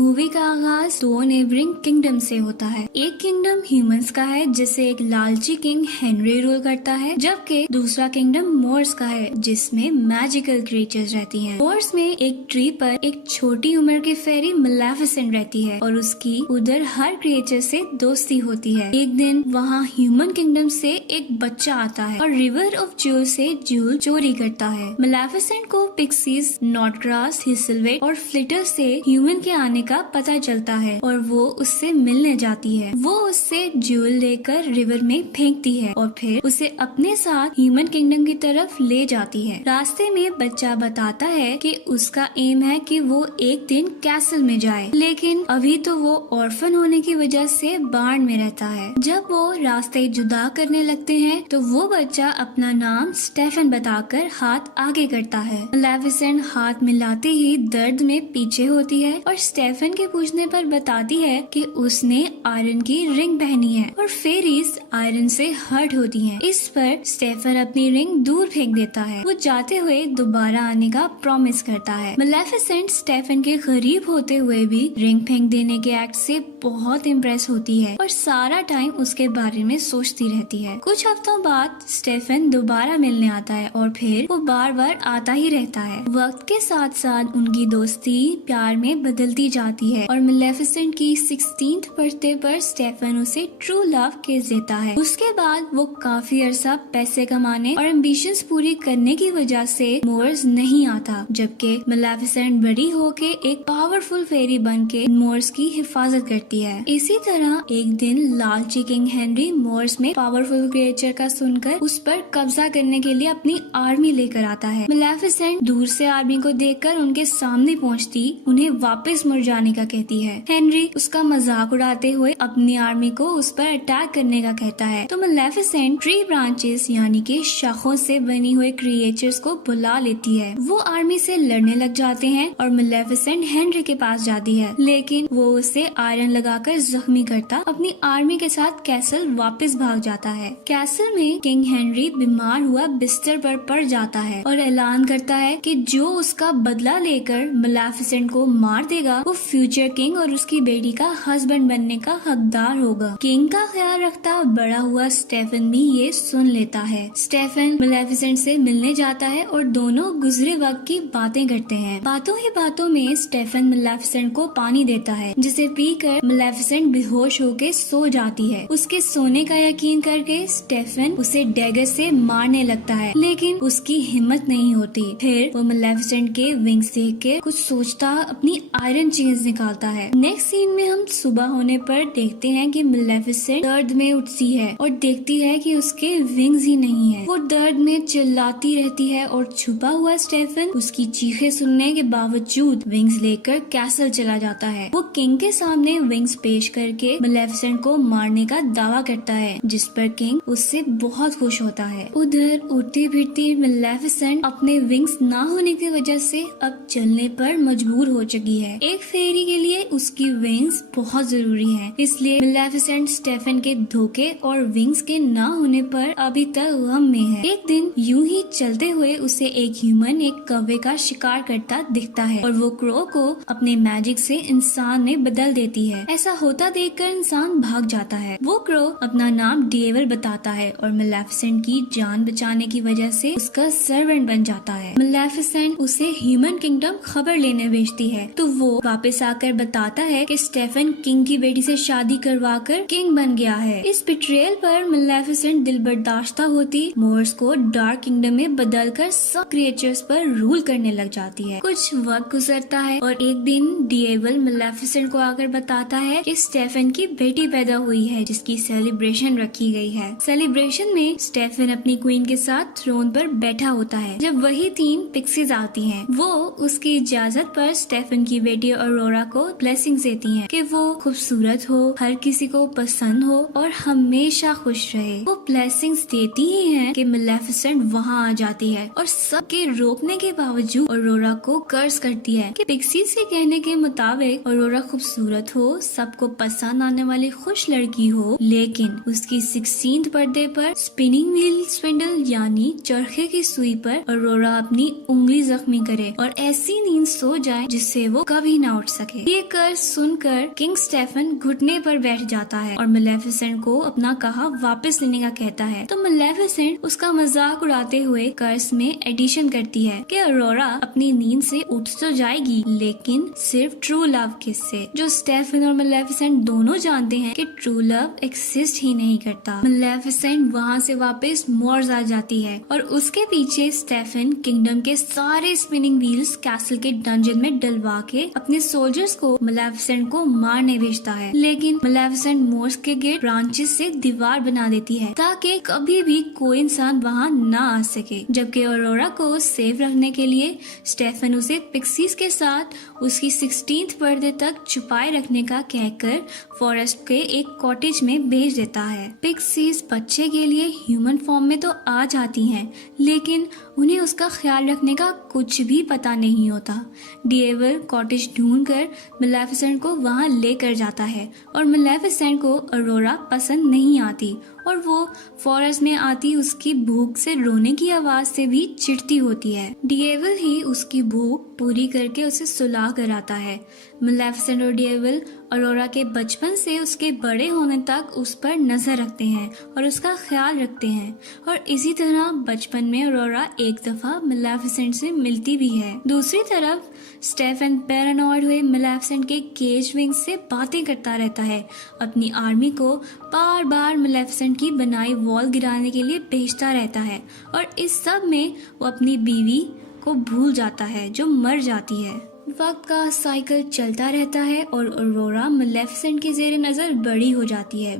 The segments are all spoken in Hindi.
मूवी का आगाज दो नेबरिंग किंगडम से होता है। एक किंगडम ह्यूमंस का है जिसे एक लालची किंग हेनरी रूल करता है, जबकि दूसरा किंगडम मोर्स का है जिसमें मैजिकल क्रिएचर्स रहती हैं। मोर्स में एक ट्री पर एक छोटी उम्र की फेरी मलेफिसेंट रहती है और उसकी उधर हर क्रिएचर से दोस्ती होती है। एक दिन वहाँ ह्यूमन किंगडम से एक बच्चा आता है और रिवर ऑफ ज्यूल से ज्यूल चोरी करता है। मलेफिसेंट को पिक्सीज, नॉटग्रास, हिसलवेट और फ्लिटर से ह्यूमन के आने का पता चलता है और वो उससे मिलने जाती है। वो उससे ज्यूल लेकर रिवर में फेंकती है और फिर उसे अपने साथ ह्यूमन किंगडम की तरफ ले जाती है। रास्ते में बच्चा बताता है कि उसका एम है कि वो एक दिन कैसल में जाए, लेकिन अभी तो वो ऑर्फन होने की वजह से बार्न में रहता है। जब वो रास्ते जुदा करने लगते हैं तो वो बच्चा अपना नाम स्टेफन बताकर हाथ आगे करता है। मलेफिसेंट हाथ मिलाते ही दर्द में पीछे होती है और स्टेफन के पूछने पर बताती है कि उसने आयरन की रिंग पहनी है और फेरीज आयरन से हर्ट होती हैं। इस पर स्टेफन अपनी रिंग दूर फेंक देता है। वो जाते हुए दोबारा आने का प्रॉमिस करता है। मलेफिसेंट स्टेफन के करीब होते हुए भी रिंग फेंक देने के एक्ट से बहुत इम्प्रेस होती है और सारा टाइम उसके बारे में सोचती रहती है। कुछ हफ्तों बाद स्टेफन दोबारा मिलने आता है और फिर वो बार बार आता ही रहता है। वक्त के साथ साथ उनकी दोस्ती प्यार में बदलती जाती है और मलेफिसेंट की 16th बर्थडे पर स्टेफन उसे ट्रू लव किस देता है। उसके बाद वो काफी अरसा पैसे कमाने और एम्बिशंस पूरी करने की वजह से मोर्स नहीं आता, जबकि मलेफिसेंट बड़ी होके एक पावरफुल फेरी बनके मोर्स की हिफाजत करती है। इसी तरह एक दिन लालची किंग हेनरी मोर्स में पावरफुल क्रिएचर का सुनकर उस पर कब्जा करने के लिए अपनी आर्मी लेकर आता है। मलेफिसेंट दूर से आर्मी को देखकर उनके सामने पहुंचती उन्हें वापस मुड़ जाने का कहती है। हेनरी उसका मजाक उड़ाते हुए अपनी आर्मी को उस पर अटैक करने का कहता है, तो मलेफिसेंट ट्री ब्रांचेस यानी कि शाखों से बनी हुए क्रिएचर्स को बुला लेती है। वो आर्मी से लड़ने लग जाते हैं और मलेफिसेंट हेनरी के पास जाती है, लेकिन वो उसे आयरन लगाकर जख्मी करता अपनी आर्मी के साथ कैसल वापस भाग जाता है। कैसल में किंग हेनरी बीमार हुआ बिस्तर पर पड़ जाता है और ऐलान करता है कि जो उसका बदला लेकर मलेफिसेंट को मार देगा वो फ्यूचर किंग और उसकी बेटी का हस्बैंड बनने का हकदार होगा। किंग का ख्याल रखता बड़ा हुआ स्टेफन भी ये सुन लेता है। स्टेफन मलेफिसेंट से मिलने जाता है और दोनों गुजरे वक्त की बातें करते हैं। बातों ही बातों में स्टेफन मलेफिसेंट को पानी देता है, जिसे पीकर मलेफिसेंट बेहोश होकर सो जाती है। उसके सोने का यकीन करके स्टेफन उसे डैगर से मारने लगता है, लेकिन उसकी हिम्मत नहीं होती। फिर वो मलेफिसेंट के विंग्स देख के कुछ सोचता अपनी आयरन चेन्स निकालता है। नेक्स्ट सीन में हम सुबह होने पर देखते हैं कि मलेफिसेंट दर्द में उठती है और देखती है कि उसके विंग्स ही नहीं है। वो दर्द में चिल्लाती रहती है और छुपा हुआ स्टेफन उसकी चीखें सुनने के बावजूद विंग्स लेकर कैसल चला जाता है। वो किंग के सामने विंग्स पेश करके मलेफिसेंट को मारने का दावा करता है, जिस पर किंग उससे बहुत खुश होता है। उधर उड़ती फिरती मलेफिसेंट अपने विंग्स ना होने की वजह से अब चलने पर मजबूर हो चुकी है। एक फेरी के लिए उसकी विंग्स बहुत जरूरी है, इसलिए मलेफिसेंट स्टेफन के धोखे और विंग्स के ना होने पर अभी तक गम में है। एक दिन यूं ही चलते हुए उसे एक ह्यूमन एक कौवे का शिकार करता दिखता है और वो क्रो को अपने मैजिक से इंसान में बदल देती है। ऐसा होता देखकर इंसान भाग जाता है। वो क्रो अपना नाम डेविल बताता है और मलेफिसेंट की जान बचाने की वजह से उसका सर्वेंट बन जाता है। मलेफिसेंट उसे ह्यूमन किंगडम खबर लेने भेजती है, तो वो वापस आकर बताता है कि स्टेफन किंग की बेटी से शादी करवाकर किंग बन गया है। इस बिट्रेयल पर मलेफिसेंट दिल बर्दाश्ता होती मोर्स को डार्क किंगडम में बदलकर सब क्रिएचर्स पर रूल करने लग जाती है। कुछ वक्त गुजरता है और एक दिन डेविल मलेफिसेंट को आकर बताता है कि स्टेफन की बेटी पैदा हुई है, जिसकी सेलिब्रेशन रखी गई है। सेलिब्रेशन में स्टेफन अपनी क्वीन के साथ थ्रोन पर बैठा होता है जब वही 3 पिक्सीज आती हैं। वो उसकी इजाजत पर स्टेफन की बेटी ऑरोरा को ब्लेसिंग्स देती हैं कि वो खूबसूरत हो, हर किसी को पसंद हो और हमेशा खुश रहे। वो ब्लेसिंग्स देती ही हैं कि मलेफिसेंट वहाँ आ जाती है और सबके रोकने के बावजूद ऑरोरा को कर्स करती है कि पिक्सीज के कहने के मुताबिक ऑरोरा खूबसूरत हो, सबको पसंद आने वाली खुश लड़की हो, लेकिन उसकी 16th बर्थडे पर स्पिनिंग व्हील स्पिंडल यानी चरखे की सुई पर ऑरोरा अपनी उंगली जख्मी करे और ऐसी नींद सो जाए जिससे वो कभी ना उठ सके। ये कर्स सुनकर किंग स्टेफन घुटने पर बैठ जाता है और मेलेफिसेंट को अपना कहा वापस लेने का कहता है। तो मेलेफिसेंट उसका मजाक उड़ाते हुए कर्स में एडिशन करती है कि अरोरा अपनी नींद से उठ तो जाएगी, लेकिन सिर्फ ट्रू लव किस से, जो स्टेफन और मेलेफिसेंट दोनों जानते हैं कि ट्रू लव एक्सिस्ट ही नहीं करता। मेलेफिसेंट वहाँ से वापस मोर्स आ जाती है और उसके पीछे स्टेफन किंगडम के सारे स्पिनिंग व्हील्स कैसल के डंजन में डलवा के अपने सोल्जर्स को मेलेफिसेंट को मारने भेजता है, लेकिन मेलेफिसेंट मोर्स के गेट ब्रांचेस से दीवार बना देती है ताकि कभी भी कोई इंसान वहाँ न आ सके। जबकि अरोरा को सेफ रखने के लिए स्टेफन उसे पिक्सीज के साथ उसकी 16th बर्थडे तक छुपाए रखने का कहकर फॉरेस्ट के एक कॉटेज में भेज देता है। पिक्सीज बच्चे के लिए ह्यूमन फॉर्म में तो आ जाती हैं, लेकिन उन्हें उसका ख्याल रखने का कुछ भी पता नहीं होता। डिएवल कॉटेज ढूंढकर मेलेफिसेंट को वहां लेकर जाता है और मेलेफिसेंट को अरोरा पसंद नहीं आती और वो फॉरेस्ट में आती उसकी भूख से रोने की आवाज से भी चिढ़ती होती है। डिएवल ही उसकी भूख पूरी करके उसे सुला कर आता है। मेलेफिसेंट और डिएवल अरोरा के बचपन से उसके बड़े होने तक उस पर नजर रखते हैं और उसका ख्याल रखते हैं, और इसी तरह बचपन में अरोरा एक दफा मेलेफिसेंट से मिलती भी है। दूसरी तरफ स्टेफन पैरानॉइड हुए मेलेफिसेंट के केज विंग से बातें करता रहता है, अपनी आर्मी को बार बार मेलेफिसेंट की बनाई वॉल गिराने के लिए भेजता रहता है, और इस सब में वो अपनी बीवी को भूल जाता है जो मर जाती है। वक्त का साइकिल चलता रहता है और अरोरा मेलेफिसेंट के जेर नजर बड़ी हो जाती है।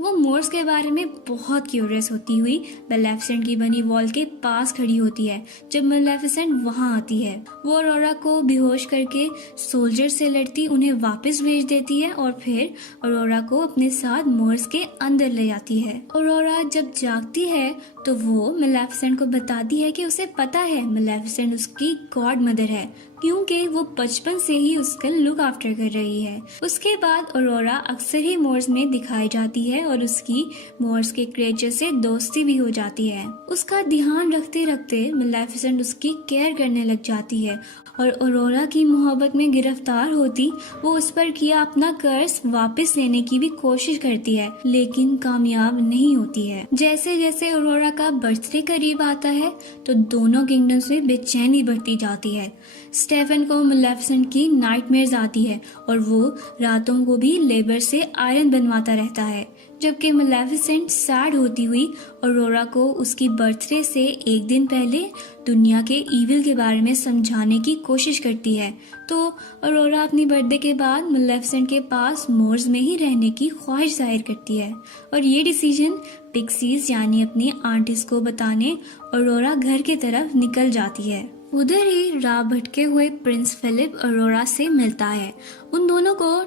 वो मोर्स के बारे में बहुत क्यूरियस होती हुई मेलेफिसेंट की बनी वॉल के पास खड़ी होती है जब मेलेफिसेंट वहां आती है। वो अरोरा को बेहोश करके सोल्जर से लड़ती उन्हें वापस भेज देती है और फिर अरोरा को अपने साथ मोर्स के अंदर ले जाती है। अरोरा जब जागती है तो वो मेलेफिसेंट को बताती है कि उसे पता है मेलेफिसेंट उसकी गॉड मदर है, क्योंकि वो बचपन से ही उसका लुक आफ्टर कर रही है। उसके बाद अरोरा अक्सर ही मोर्स में दिखाई जाती है और उसकी मोर्स के क्रिएचर से दोस्ती भी हो जाती है। उसका ध्यान रखते रखते मेलेफिसेंट उसकी केयर करने लग जाती है और अरोरा की मोहब्बत में गिरफ्तार होती वो उस पर किया अपना कर्ज वापस लेने की भी कोशिश करती है, लेकिन कामयाब नहीं होती है। जैसे जैसे अरोरा का बर्थडे करीब आता है तो दोनों किंगडम्स में बेचैनी बढ़ती जाती है। स्टेफन को मेलेफिसेंट की नाइटमेयर्स आती है और वो रातों को भी लेबर से आयरन बनवाता रहता है, जबकि मेलेफिसेंट सैड होती हुई अरोरा को उसकी बर्थडे से एक दिन पहले दुनिया के ईविल के बारे में समझाने की कोशिश करती है। तो अरोरा अपनी बर्थडे के बाद मेलेफिसेंट के पास मोर्स में ही रहने की ख्वाहिश जाहिर करती है और ये डिसीजन पिक्सीज यानी अपनी आंटीज को बताने अरोरा घर की तरफ निकल जाती है। उधर ही राह भटके हुए प्रिंस फिलिप अरोरा से मिलता है। उन दोनों को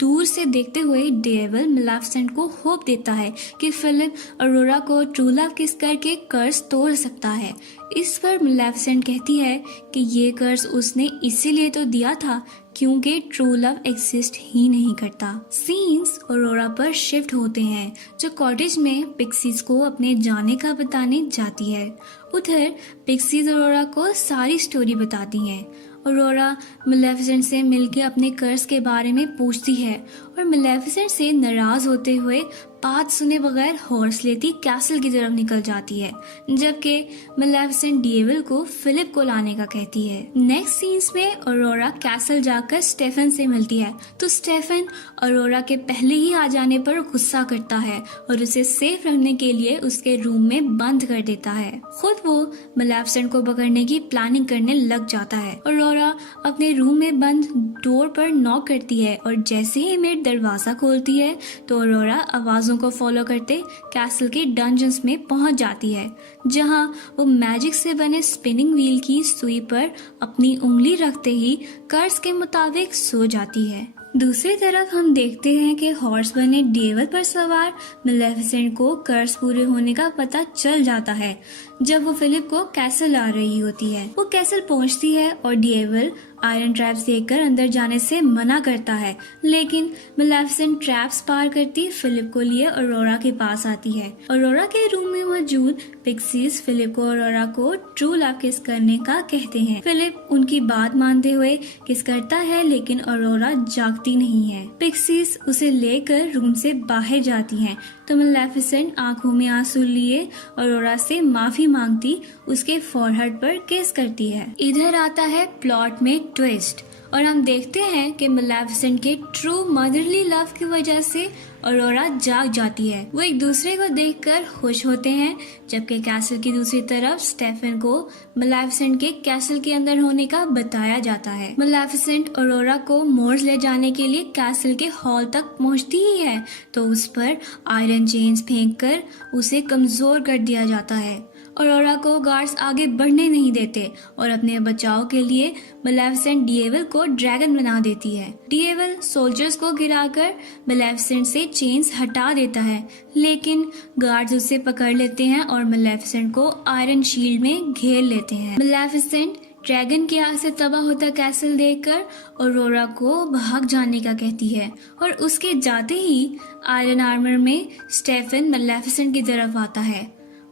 दूर से देखते हुए डेविल मेलेफिसेंट को होप देता है कि फिलिप अरोरा को ट्रू लव किस करके कर्ज तोड़ सकता है। इस पर मेलेफिसेंट कहती है कि ये कर्ज उसने इसीलिए तो दिया था क्योंकि ट्रू लव एग्जिस्ट ही नहीं करता। सीन्स अरोरा पर शिफ्ट होते हैं जो कॉटेज में पिक्सीज को अपने जाने का बताने जाती है। उधर पिक्सीज अरोरा को सारी स्टोरी बताती हैं। अरोरा मेलेफिसेंट से मिलकर अपने कर्ज के बारे में पूछती है और मेलेफिसेंट से नाराज होते हुए बात सुने बगैर हॉर्स लेती कैसल की तरफ निकल जाती है, जबकि मेलेफिसेंट डेविल को फिलिप को लाने का कहती है। नेक्स्ट सीन्स में अरोरा कैसल जाकर स्टेफन से मिलती है तो स्टेफन अरोरा के पहले ही आ जाने पर गुस्सा करता है और उसे सेफ रखने के लिए उसके रूम में बंद कर देता है। खुद वो मेलेफिसेंट को पकड़ने की प्लानिंग करने लग जाता है। अरोरा अपने रूम में बंद डोर पर नॉक करती है और जैसे ही मेड दरवाजा खोलती है तो अरोरा आवाजों को फॉलो करते कैसल के डंजन्स में पहुंच जाती है, जहां वो मैजिक से बने स्पिनिंग व्हील की सुई पर अपनी उंगली रखते ही कर्ज के मुताबिक सो जाती है। दूसरी तरफ हम देखते हैं कि हॉर्स बने डेविल पर सवार मेलेफिसेंट को कर्ज पूरे होने का पता चल जाता है जब वो फिलिप को कैसल आ रही होती है। वो कैसल पहुंचती है और डेविल आयरन ट्रैप्स देखकर अंदर जाने से मना करता है, लेकिन मेलेफिसेंट ट्रैप्स पार करती फिलिप को लिए ऑरोरा के पास आती है। ऑरोरा के रूम में मौजूद पिक्सीज फिलिप को ऑरोरा को ट्रू लव किस करने का कहते हैं। फिलिप उनकी बात मानते हुए किस करता है, लेकिन ऑरोरा जागती नहीं है। पिक्सीज उसे लेकर रूम से बाहर जाती हैं, तो मेलेफिसेंट आंखों में आंसू लिए ऑरोरा से माफी मांगती उसके फॉरहेड पर किस करती है। इधर आता है प्लॉट में ट्विस्ट और हम देखते हैं कि मेलेफिसेंट के ट्रू मदरली लव की वजह से ऑरोरा जाग जाती है। वो एक दूसरे को देखकर खुश होते हैं, जबकि कैसल की दूसरी तरफ स्टेफन को मेलेफिसेंट के कैसल के अंदर होने का बताया जाता है। मेलेफिसेंट ऑरोरा को मोर्स ले जाने के लिए कैसल के हॉल तक पहुंचती ही है, तो उस पर आयरन चेन्स फेंककर उसे कमजोर कर दिया जाता है। ऑरोरा को गार्ड्स आगे बढ़ने नहीं देते और अपने बचाव के लिए मेलेफिसेंट डिएवल को ड्रैगन बना देती है। डिएवल सोल्जर्स को गिराकर मेलेफिसेंट से चेन्स हटा देता है, लेकिन गार्ड्स उसे पकड़ लेते हैं और मेलेफिसेंट को आयरन शील्ड में घेर लेते हैं। मेलेफिसेंट ड्रैगन की आग से तबाह होता कैसल देखकर ऑरोरा को भाग जाने का कहती है और उसके जाते ही आयरन आर्मर में स्टेफन मेलेफिसेंट की तरफ आता है।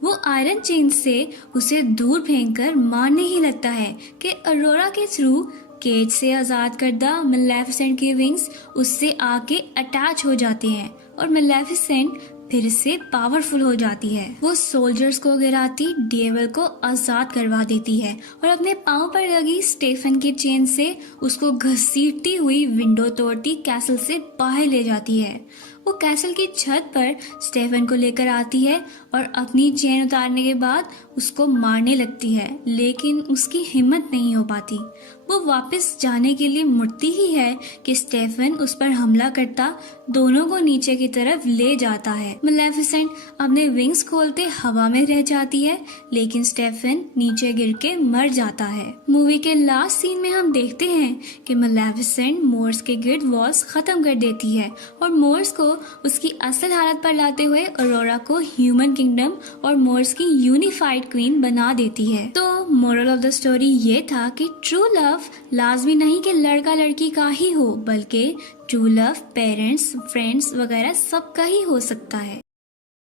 वो आयरन चेन से उसे दूर फेंककर मारने ही लगता है कि ऑरोरा के थ्रू केज से आजाद करदा मेलेफिसेंट के विंग्स उससे आके अटैच हो जाते हैं और मेलेफिसेंट फिर से पावरफुल हो जाती है। वो सोल्जर्स को गिराती डिएवल को आजाद करवा देती है और अपने पांव पर लगी स्टेफन की चेन से उसको घसीटती हुई विंडो तोड़ती कैसल से बाहर ले जाती है। वो कैसल की छत पर स्टेफन को लेकर आती है और अपनी चेन उतारने के बाद उसको मारने लगती है, लेकिन उसकी हिम्मत नहीं हो पाती। वो वापस जाने के लिए मुड़ती ही है कि स्टेफन उस पर हमला करता दोनों को नीचे की तरफ ले जाता है। मेलेफिसेंट अपने विंग्स खोलते हवा में रह जाती है, लेकिन स्टेफन नीचे गिर के मर जाता है। मूवी के लास्ट सीन में हम देखते हैं कि मेलेफिसेंट मोर्स के गिर्द वॉल्स खत्म कर देती है और मोर्स को उसकी असल हालत पर लाते हुए ऑरोरा को ह्यूमन किंगडम और मोर्स की यूनिफाइड क्वीन बना देती है। तो मोरल ऑफ द स्टोरी ये था कि ट्रू लव लाजमी नहीं कि लड़का लड़की का ही हो, बल्कि ट्रू लव पेरेंट्स, फ्रेंड्स वगैरह सबका ही हो सकता है।